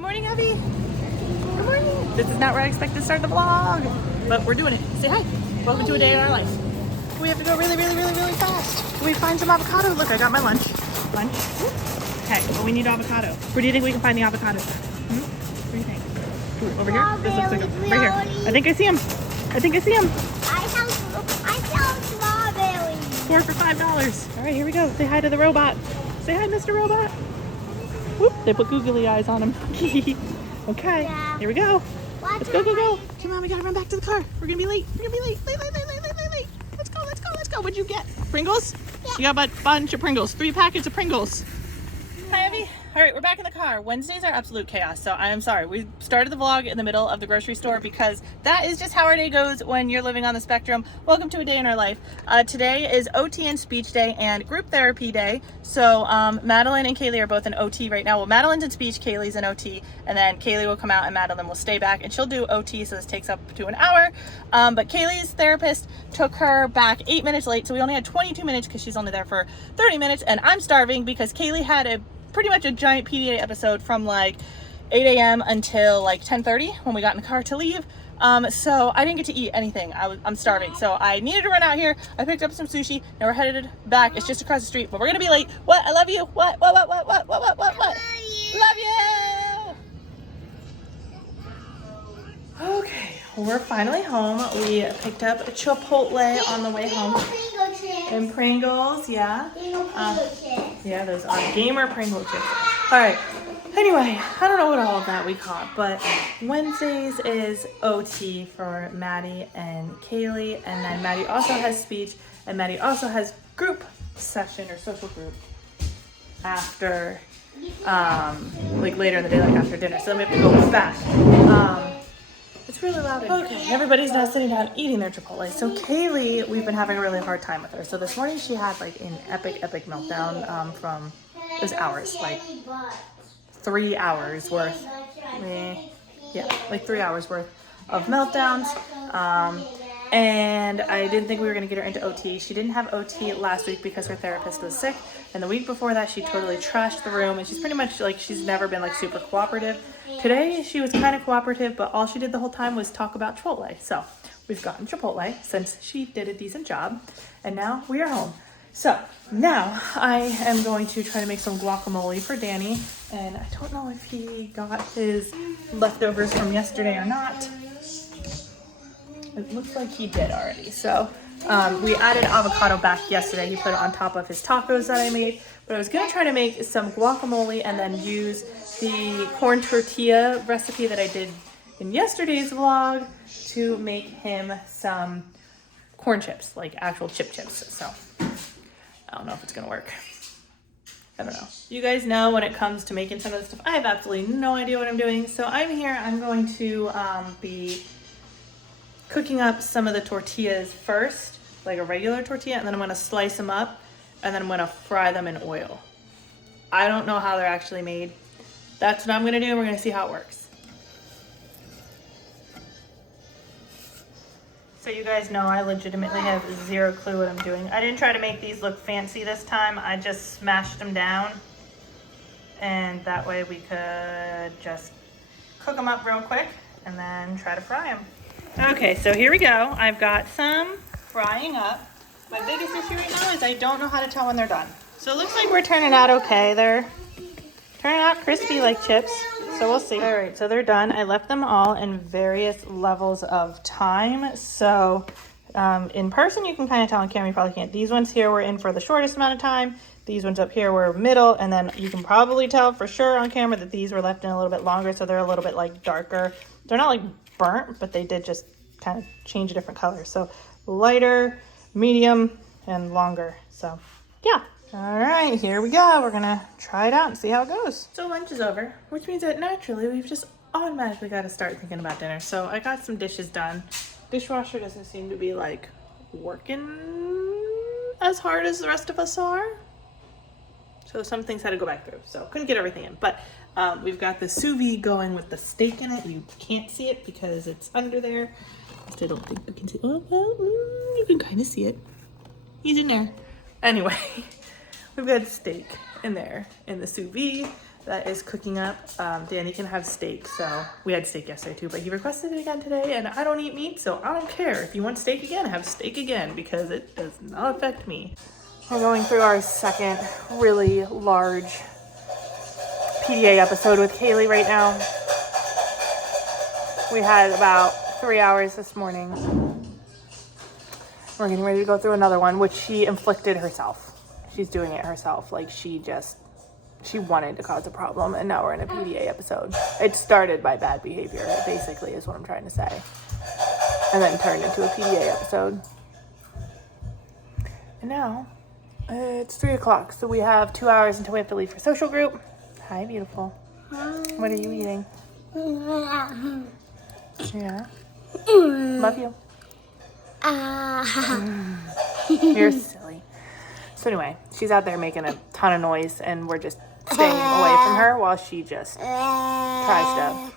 Good morning, Abby. Good morning. This is not where I expect to start the vlog, but we're doing it. Say hi. Welcome to a day in our life. We have to go really fast. Can we find some avocado? Look, I got my lunch. Okay, well, we need avocado. Where do you think we can find the avocados? What do you think? Ooh, over here? This looks like a, right here. I think I see him. I sell strawberries. 4 for $5. All right, here we go. Say hi to the robot. Say hi, Mr. Robot. Whoop, they put googly eyes on him. Okay, Yeah. here we go. Let's go. Come on, we gotta run back to the car. We're gonna be late. Late. Let's go. What'd you get? Pringles? Yeah. You got a bunch of Pringles. 3 packets of Pringles. Hi, Abby. All right, we're back in the car. Wednesdays are absolute chaos, so I am sorry. We started the vlog in the middle of the grocery store because that is just how our day goes when you're living on the spectrum. Welcome to a day in our life. Today is OT and speech day and group therapy day. So Madeline and Kaylee are both in OT right now. Well, Madeline's in speech, Kaylee's in OT, and then Kaylee will come out and Madeline will stay back and she'll do OT, so this takes up to an hour. But Kaylee's therapist took her back 8 minutes late, so we only had 22 minutes because she's only there for 30 minutes, and I'm starving because Kaylee had pretty much a giant PDA episode from like 8 a.m. until like 10:30 when we got in the car to leave. So I didn't get to eat anything. I'm starving. So I needed to run out here. I picked up some sushi. Now we're headed back. It's just across the street, but we're gonna be late. What? I love you. What? Love you. Okay, we're finally home. We picked up a Chipotle on the way home. And Pringles, yeah. Yeah, those are gamer Pringle chips. All right. Anyway, I don't know what all of that we caught, but Wednesdays is OT for Maddie and Kaylee, and then Maddie also has speech, and Maddie also has group session or social group after, like later in the day, like after dinner. So then we have to go back. It's really loud. Okay, everybody's now sitting down eating their Chipotle. So Kaylee, we've been having a really hard time with her. So this morning she had like an epic meltdown from, it was hours, like 3 hours worth. Yeah, like 3 hours worth of meltdowns. And I didn't think we were gonna get her into OT. She didn't have OT last week because her therapist was sick. And the week before that, she totally trashed the room. And she's pretty much like, she's never been like super cooperative. Today, she was kind of cooperative, but all she did the whole time was talk about Chipotle. So we've gotten Chipotle since she did a decent job. And now we are home. So now I am going to try to make some guacamole for Danny. And I don't know if he got his leftovers from yesterday or not. It looks like he did already. So we added avocado back yesterday. He put it on top of his tacos that I made. But I was going to try to make some guacamole and then use the corn tortilla recipe that I did in yesterday's vlog to make him some corn chips, like actual chips. So I don't know if it's going to work. I don't know. You guys know when it comes to making some of this stuff, I have absolutely no idea what I'm doing. So I'm here. I'm going to be cooking up some of the tortillas first, like a regular tortilla, and then I'm gonna slice them up, and then I'm gonna fry them in oil. I don't know how they're actually made. That's what I'm gonna do, and we're gonna see how it works. So you guys know I legitimately have zero clue what I'm doing. I didn't try to make these look fancy this time. I just smashed them down, and that way we could just cook them up real quick, and then try to fry them. Okay, so here we go. I've got some frying up. My biggest issue right now is I don't know how to tell when they're done. So it looks like we're turning out okay. They're turning out crispy like chips, so we'll see. All right, so they're done. I left them all in various levels of time. So in person, you can kind of tell. On camera, you probably can't. These ones here were in for the shortest amount of time. These ones up here were middle, and then you can probably tell for sure on camera that these were left in a little bit longer, so they're a little bit like darker. They're not like burnt, but they did just kind of change a different color. So lighter, medium, and longer. So yeah. All right, here we go. We're gonna try it out and see how it goes. So lunch is over, which means that naturally we've just automatically got to start thinking about dinner. So I got some dishes done. Dishwasher doesn't seem to be like working as hard as the rest of us are. So some things had to go back through. So couldn't get everything in, but we've got the sous vide going with the steak in it. You can't see it because it's under there. I still don't think you can see it. Well, you can kind of see it. He's in there. Anyway, we've got steak in there in the sous vide. that is cooking up. Danny can have steak, so we had steak yesterday too, but he requested it again today, and I don't eat meat, so I don't care. If you want steak again, have steak again, because it does not affect me. We're going through our second really large PDA episode with Kaylee right now. We had about 3 hours this morning. We're getting ready to go through another one, which she inflicted herself. She's doing it herself. Like, she wanted to cause a problem, and now we're in a PDA episode. It started by bad behavior, basically, is what I'm trying to say. And then turned into a PDA episode. And now, it's 3 o'clock, so we have 2 hours until we have to leave for social group. Hi, beautiful. What are you eating? Yeah. Love you. You're silly. So anyway, she's out there making a ton of noise, and we're just staying away from her while she just tries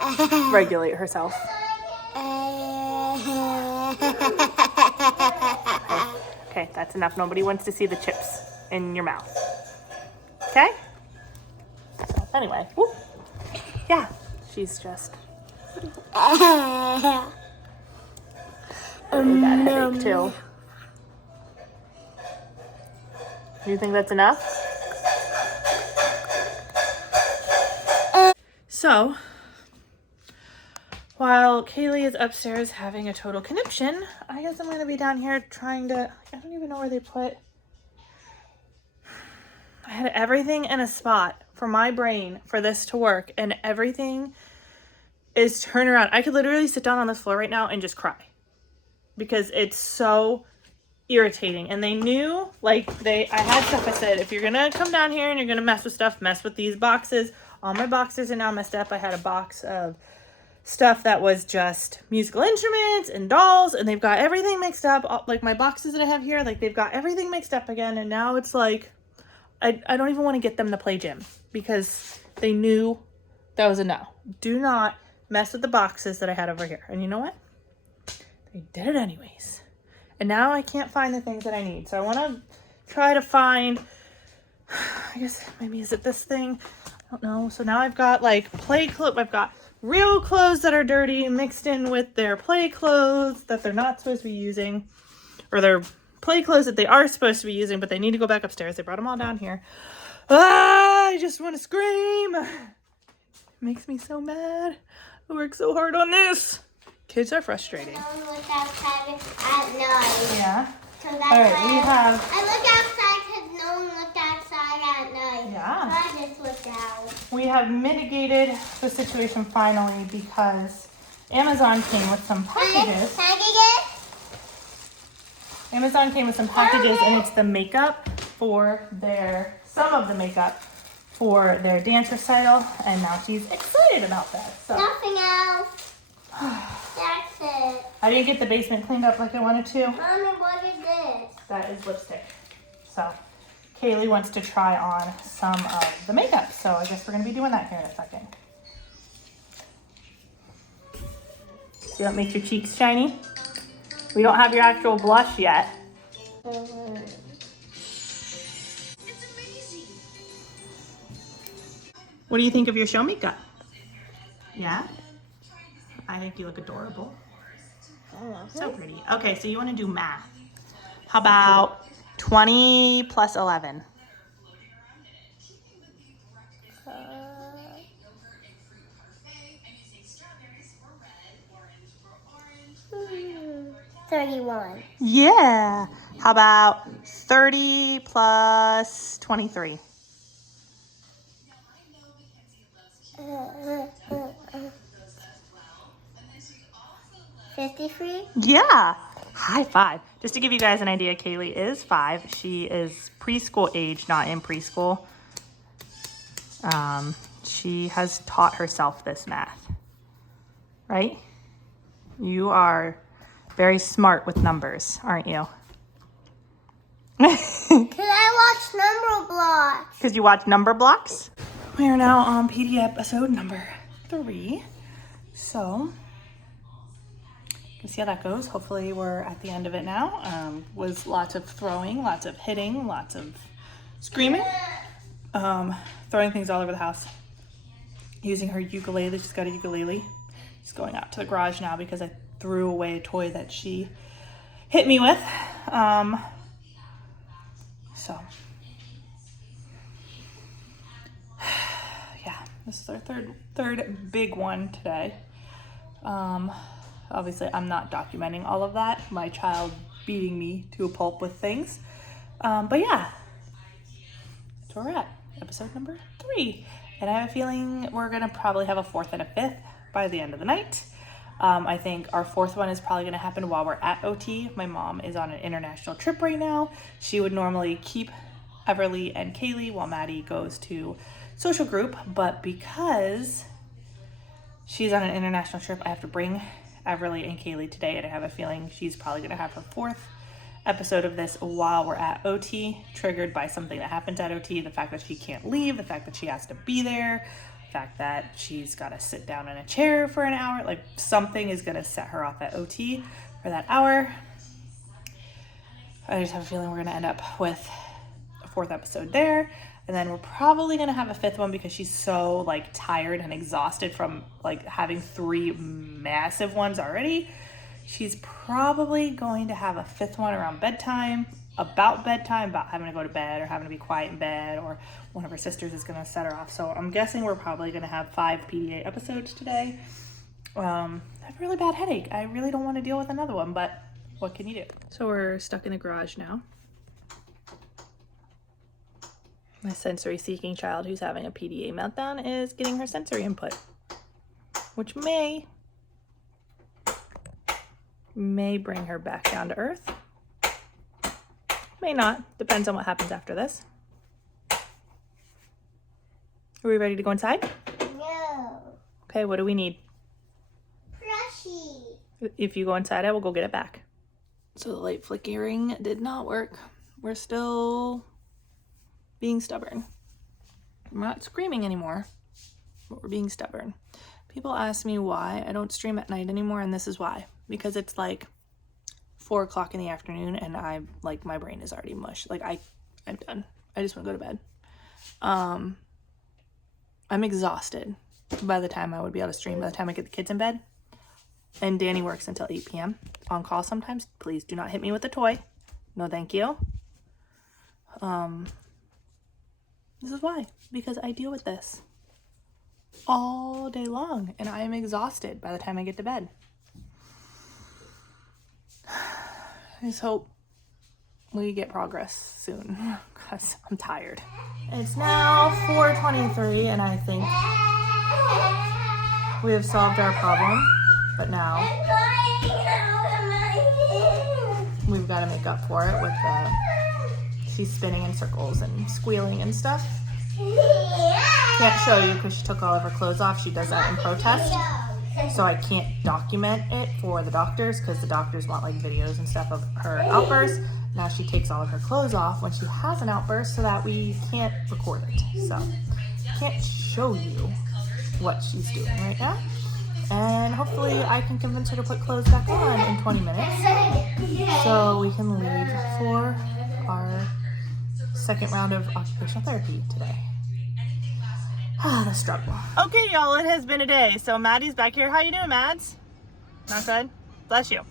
to regulate herself. Okay, that's enough. Nobody wants to see the chips in your mouth. Okay? So anyway, whoop. Yeah, she's just really bad headache too. You think that's enough? So, while Kaylee is upstairs having a total conniption, I guess I'm going to be down here trying to, I don't even know where they put, I had everything in a spot for my brain for this to work, and everything is turned around. I could literally sit down on this floor right now and just cry because it's so irritating. And they knew, like, I had stuff. I said, if you're gonna come down here and you're gonna mess with stuff, mess with these boxes. All my boxes are now messed up. I had a box of stuff that was just musical instruments and dolls, and they've got everything mixed up. Like, my boxes that I have here, like, they've got everything mixed up again, and now it's like I don't even want to get them to play gym because they knew that was a no. Do not mess with the boxes that I had over here. And you know what? They did it anyways. And now I can't find the things that I need. So I want to try to find, I guess maybe is it this thing? I don't know. So now I've got like play clothes. I've got real clothes that are dirty mixed in with their play clothes that they're not supposed to be using, or their play clothes that they are supposed to be using, but they need to go back upstairs. They brought them all down here. Ah, I just want to scream. It makes me so mad. I work so hard on this. Kids are frustrating. No one looked outside at night. Yeah. So that's all right, why we have. I look outside because no one looked outside at night. Yeah. So I just looked out. We have mitigated the situation finally because Amazon came with some packages. Amazon came with some packages, and it's the makeup for some of the makeup for their dance recital, and now she's excited about that. So. Nothing else. That's it. I didn't get the basement cleaned up like I wanted to. Mommy, what is this? That is lipstick. So Kaylee wants to try on some of the makeup, so I guess we're going to be doing that here in a second. See what makes your cheeks shiny? We don't have your actual blush yet. What do you think of your show makeup? Yeah? I think you look adorable. So pretty. Okay, so you want to do math. How about 20 plus 11? 31. Yeah. How about 30 plus 23? 53. Yeah. High five. Just to give you guys an idea, Kaylee is 5. She is preschool age, not in preschool. She has taught herself this math, right? You are very smart with numbers, aren't you? Because I watched number blocks. Because you watch number blocks? We are now on PD episode number 3. So, you can see how that goes. Hopefully we're at the end of it now. Was lots of throwing, lots of hitting, lots of screaming. 30 throwing things all over the house. Using her ukulele. She's got a ukulele. She's going out to the garage now because I threw away a toy that she hit me with. So yeah, this is our third big one today. Obviously I'm not documenting all of that, my child beating me to a pulp with things, but yeah, that's where we're at, episode number 3, and I have a feeling we're gonna probably have a 4th and a 5th by the end of the night. I think our 4th one is probably gonna happen while we're at OT. My mom is on an international trip right now. She would normally keep Everly and Kaylee while Maddie goes to social group, but because she's on an international trip, I have to bring Everly and Kaylee today, and I have a feeling she's probably gonna have her 4th episode of this while we're at OT, triggered by something that happens at OT, the fact that she can't leave, the fact that she has to be there, the fact that she's got to sit down in a chair for an hour. Like, something is going to set her off at OT for that hour. I just have a feeling we're going to end up with a 4th episode there, and then we're probably going to have a 5th one because she's so like tired and exhausted from like having 3 massive ones already. She's probably going to have a 5th one around bedtime, about having to go to bed or having to be quiet in bed, or one of her sisters is going to set her off. So I'm guessing we're probably going to have 5 PDA episodes today. I have a really bad headache. I really don't want to deal with another one, but what can you do? So we're stuck in the garage now. My sensory seeking child who's having a PDA meltdown is getting her sensory input, which may bring her back down to earth. May not. Depends on what happens after this. Are we ready to go inside? No. Okay, what do we need? Plushie. If you go inside, I will go get it back. So the light flickering did not work. We're still being stubborn. We're not screaming anymore, but we're being stubborn. People ask me why I don't stream at night anymore, and this is why. Because it's like 4 o'clock in the afternoon and I'm like, my brain is already mush. Like I'm done. I just want to go to bed. I'm exhausted by the time I would be able to stream, by the time I get the kids in bed. And Danny works until 8 p.m. on call sometimes. Please do not hit me with a toy. No, thank you. This is why. Because I deal with this all day long and I am exhausted by the time I get to bed. I just hope we get progress soon because I'm tired. It's now 4:23 and I think we have solved our problem, but now we've got to make up for it with she's spinning in circles and squealing and stuff. Can't show you because she took all of her clothes off. She does that in protest. So I can't document it for the doctors because the doctors want like videos and stuff of her outbursts. Now she takes all of her clothes off when she has an outburst so that we can't record it. So can't show you what she's doing right now. And hopefully I can convince her to put clothes back on in 20 minutes so we can leave for our 2nd round of occupational therapy today. The struggle. Okay, y'all, it has been a day. So Maddie's back here. How you doing, Mads? Not good? Bless you.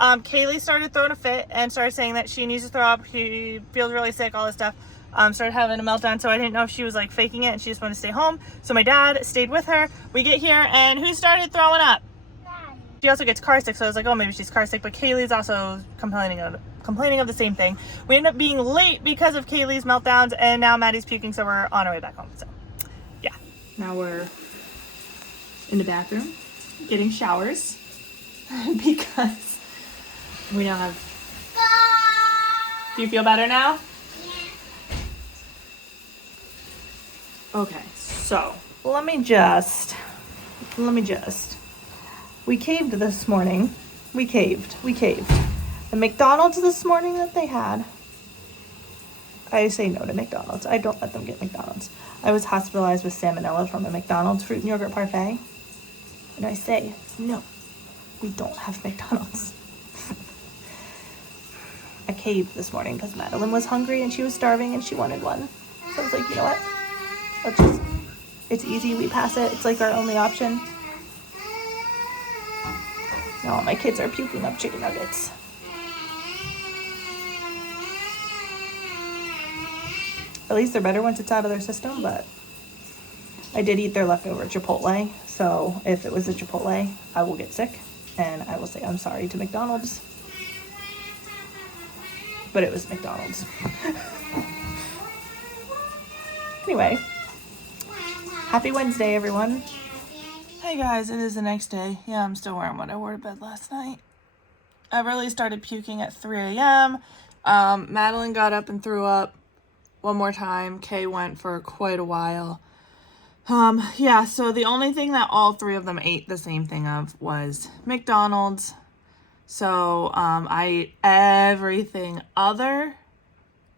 Kaylee started throwing a fit and started saying that she needs to throw up. She feels really sick, all this stuff. Started having a meltdown, so I didn't know if she was like faking it and she just wanted to stay home. So my dad stayed with her. We get here and who started throwing up? Maddie. She also gets car sick, so I was like, oh, maybe she's car sick, but Kaylee's also complaining of the same thing. We ended up being late because of Kaylee's meltdowns, and now Maddie's puking, so we're on our way back home. So yeah, now we're in the bathroom getting showers because we now have. Do you feel better now? Okay, so let me just, we caved this morning. We caved. The McDonald's this morning that they had, I say no to McDonald's. I don't let them get McDonald's. I was hospitalized with salmonella from a McDonald's fruit and yogurt parfait. And I say, no, we don't have McDonald's. I caved this morning because Madeline was hungry and she was starving and she wanted one. So I was like, you know what? It's easy, we pass it. It's like our only option. No, my kids are puking up chicken nuggets. At least they're better once it's out of their system, but I did eat their leftover Chipotle. So if it was a Chipotle, I will get sick and I will say I'm sorry to McDonald's. But it was McDonald's. Anyway, happy Wednesday, everyone. Hey guys, it is the next day. Yeah, I'm still wearing what I wore to bed last night. I really started puking at 3 a.m. Madeline got up and threw up one more time. Kay went for quite a while. Yeah, so the only thing that all three of them ate the same thing of was McDonald's. So I ate everything other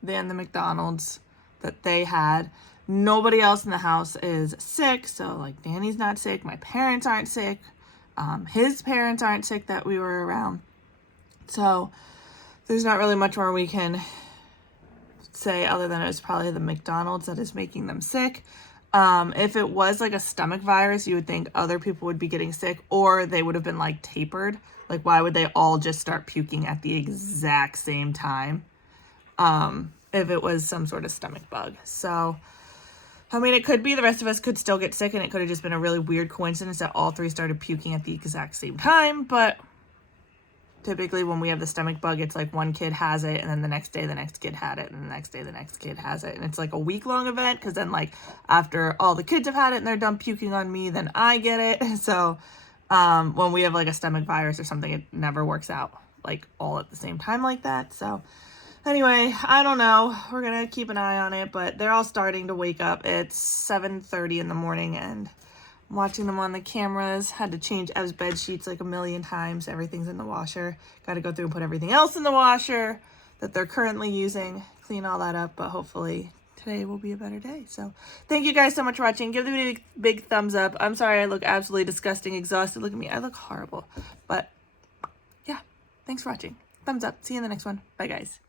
than the McDonald's that they had. Nobody else in the house is sick. So like Danny's not sick. My parents aren't sick. His parents aren't sick that we were around. So there's not really much more we can say other than it's probably the McDonald's that is making them sick. If it was like a stomach virus, you would think other people would be getting sick or they would have been like tapered. Like why would they all just start puking at the exact same time? If it was some sort of stomach bug. So, I mean, it could be the rest of us could still get sick and it could have just been a really weird coincidence that all three started puking at the exact same time. But typically when we have the stomach bug, it's like one kid has it and then the next day the next kid had it and the next day the next kid has it. And it's like a week-long event because then like after all the kids have had it and they're done puking on me, then I get it. So when we have like a stomach virus or something, it never works out like all at the same time like that. So anyway, I don't know. We're going to keep an eye on it, but they're all starting to wake up. It's 7:30 in the morning and I'm watching them on the cameras. Had to change Ev's bed sheets like a million times. Everything's in the washer. Got to go through and put everything else in the washer that they're currently using. Clean all that up, but hopefully today will be a better day. So thank you guys so much for watching. Give the video a big thumbs up. I'm sorry I look absolutely disgusting, exhausted. Look at me. I look horrible. But yeah, thanks for watching. Thumbs up. See you in the next one. Bye, guys.